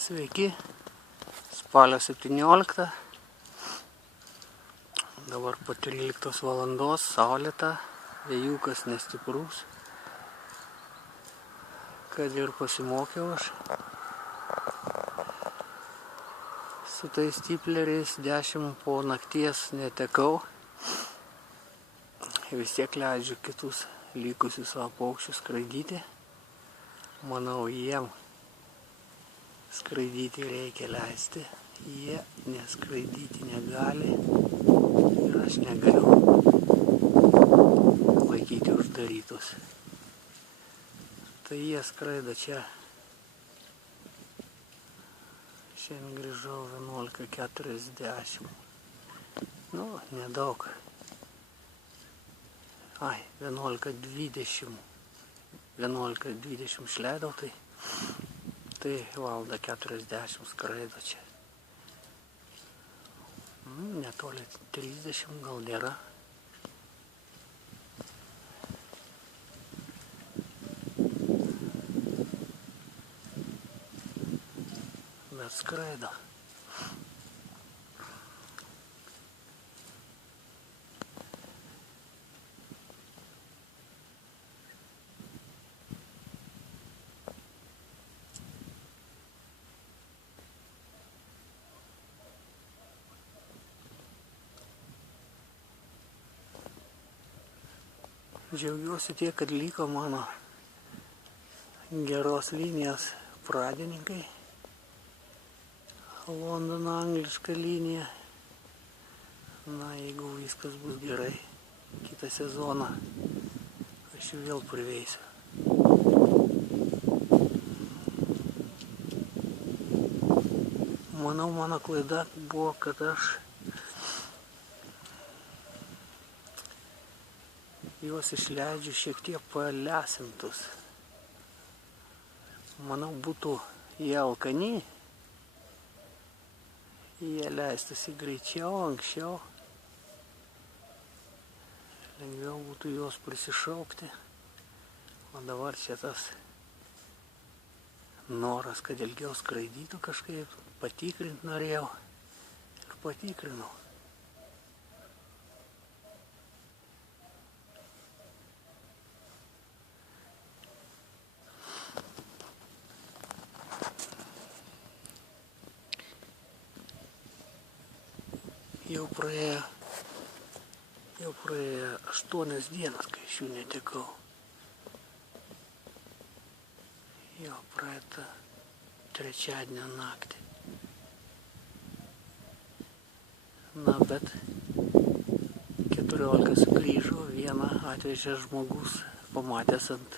Sveiki, spalio 17, dabar po 13 valandos, saulėta, vėjukas nestiprus, kad ir pasimokiau aš su tais stipleriais, 10 po nakties netekau, vis tiek leidžiu kitus likusius savo paukščius skraidyti, manau jiem skraidyti reikia leisti, jie neskraidyti negali ir aš negaliu laikyti uždarytus. Tai jie skraido čia. Šiandien grįžau 11:40. Nu, nedaug. 11:20. 11:20 išleidau, tai valandą 40 skraido čia. Netoli 30 gal nėra. Bet skraido. Džiaugiuosi tiek, kad liko mano geros linijos pradininkai. Londono angliška linija. Na, jeigu viskas bus gerai, kitą sezoną aš jų vėl priveisiu. Manau, mano klaida buvo, kad aš juos išleidžiu šiek tiek palesintus. Manau, būtų jie alkani, jie leistųsi greičiau, anksčiau. Lengviau būtų juos prisišaukti. O dabar čia tas noras, kad ilgiau skraidytų kažkaip, patikrint norėjau ir patikrinau. Jau praėjo 8 dienas, kai iš jų netekau. Jau praeitą trečiadienio naktį. Na, bet 14 sugrįžo, vieną atvežė žmogus, pamatęs ant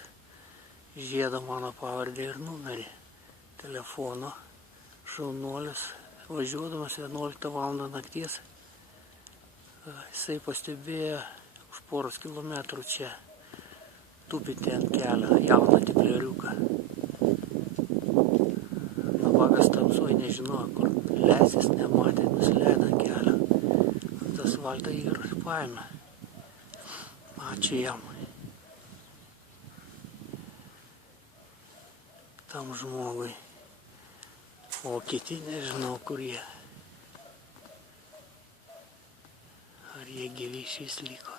žiedo mano pavardę ir numerį telefono. Šaunuolis, važiuodamas 11 val. Nakties, jisai pastebėjo už poros kilometrų čia tupinti ant kelio jauną tipleriuką. Nabagas tamsoj nežinojo, kur leisis, nematė, nusileido ant kelio. Ant asfaltą ir paėmė. Ačiū jam. Tam žmogui. O kiti nežinau, kur jie. Ar jie gyvi šis liko.